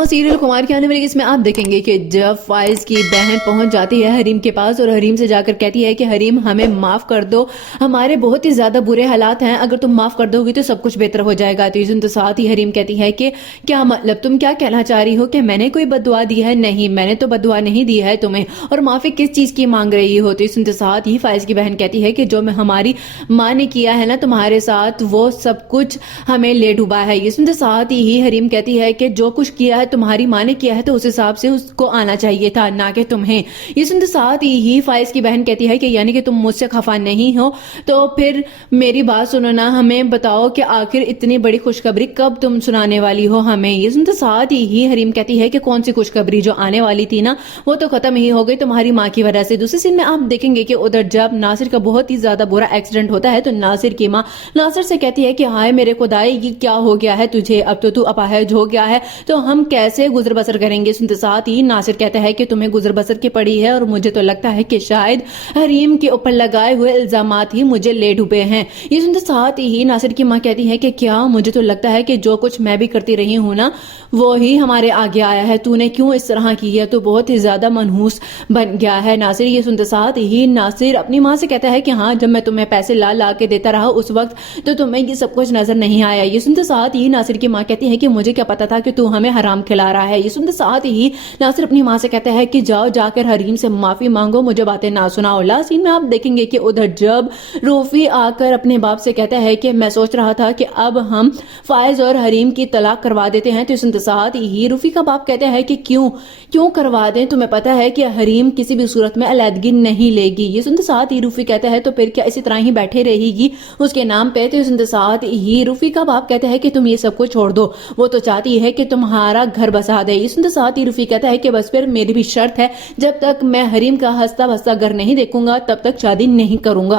Serial Kumar के आने वाली इसमें आप देखेंगे कि जब फाइज की बहन पहुंच जाती है हरीम के पास और हरीम से जाकर कहती है कि हरीम हमें माफ कर दो, हमारे बहुत ही ज्यादा बुरे हालात हैं, अगर तुम माफ कर दोगी तो सब कुछ बेहतर हो जाएगा। तो इसमें तो साथ ही हरीम कहती है कि क्या मतलब, तुम क्या कहना चाह रही हो कि मैंने कोई बददुआ दी है? नहीं, मैंने तो बददुआ नहीं दी है तुम्हें, और माफी किस चीज की मांग रही हो? तो इसमें तो साथ ही फाइज की बहन कहती है कि जो हमारी माँ ने किया है ना तुम्हारे साथ, वो सब कुछ हमें ले डूबा है। इसमें तो साथ ही हरीम कहती है कि जो कुछ किया तुम्हारी माँ ने किया है तो उस हिसाब से उसको आना चाहिए था, ना कि तुम्हें। ये सुनते साथ ही फाइज की बहन कहती है कि यानी कि तुम मुझसे खफा नहीं हो, तो फिर मेरी बात सुनो ना, हमें बताओ कि आखिर इतनी बड़ी खुशखबरी कब तुम सुनाने वाली हो हमें। ये सुनते साथ ही हरीम कहती है कि कौन सी खुशखबरी, जो आने वाली थी ना वो तो खत्म ही हो गई तुम्हारी माँ की वजह से। दूसरी सीन में आप देखेंगे कि उधर जब नासिर का बहुत ही ज्यादा बुरा एक्सीडेंट होता है तो नासिर की माँ नासिर से कहती है कि हाय मेरे खुदाई, ये क्या हो गया है तुझे, अब तो तू अपाहिज हो गया है, तो हम कैसे गुजर बसर करेंगे। सुनते साथ ही नासिर कहता है कि तुम्हें गुजर बसर की पड़ी है और मुझे तो लगता है कि शायद हरीम के ऊपर लगाए हुए इल्जामात ही मुझे ले डूबे हैं। ये सुनते साथ ही नासिर की माँ कहती है कि क्या, मुझे तो लगता है कि जो कुछ मैं भी करती रही हूँ ना वो ही हमारे आगे आया है, तूने क्यों इस तरह की है, तो बहुत ही ज्यादा मनहूस बन गया है नासिर। ये सुनते साथ ही नासिर अपनी माँ से कहता है कि हाँ, जब मैं तुम्हें पैसे ला ला के देता रहा उस वक्त तो तुम्हें ये सब कुछ नजर नहीं आया। ये सुनते साथ ही नासिर की माँ कहती है कि मुझे क्या पता था कि तू हमें हराम खिला रहा है। ये सुनते साथ ही नासिर अपनी माँ से कहता है कि जाओ जाकर हरीम से माफी मांगो, मुझे बातें ना सुनाओ। लास्ट सीन में आप देखेंगे कि उधर जब रूफी आकर अपने बाप से कहता है कि मैं सोच रहा था कि अब हम फायज और हरीम की तलाक करवा देते हैं, तो सुनते साथ ही रूफी का बाप कहता है कि क्यों करवा दें, तुम्हें पता है कि हरीम किसी भी सूरत में अलहदगी नहीं लेगी। ये सुनते साथ ही रूफी कहता है तो फिर क्या इसी तरह ही बैठे रहेगी उसके नाम पे। तो सुनते साथ ही रूफी का बाप कहता है कि तुम ये सब कुछ छोड़ दो, वो तो चाहती है कि तुम्हारा घर बसा दे। इसके साथ ही रूफी कहता है कि बस फिर मेरी भी शर्त है, जब तक मैं हरीम का हंसता बसता घर नहीं देखूंगा तब तक शादी नहीं करूंगा।